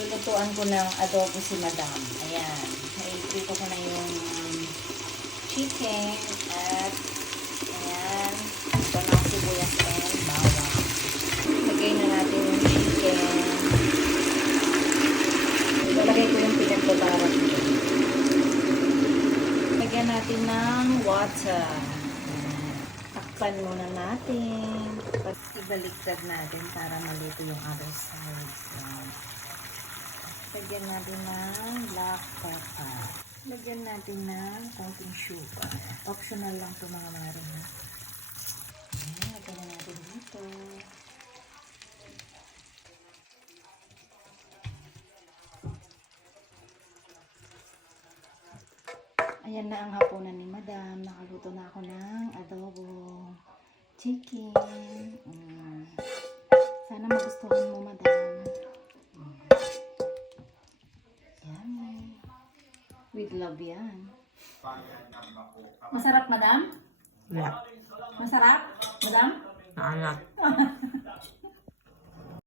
Lulutuan ko ng adobo si Madam. Ayan. Naiprito ko na yung chicken at ayan. Ito na ang sibuyas and bawang. Lagay na natin yung chicken. Ilalagay ko yung pinagbabarat ko. Lagyan natin ng water. Takpan muna natin. Tapos ibaliktad natin para maluto yung other side. Ayan. Lagyan natin ng black pepper. Lagyan natin ng konting sugar. Optional lang ito mga marin. lagyan na natin dito. Ayan na ang hapunan ni Madam. Nakaluto na ako ng adobo. Chicken. Mm. With love yan. Masarap, madam? Wala. Masarap, madam? Naalat.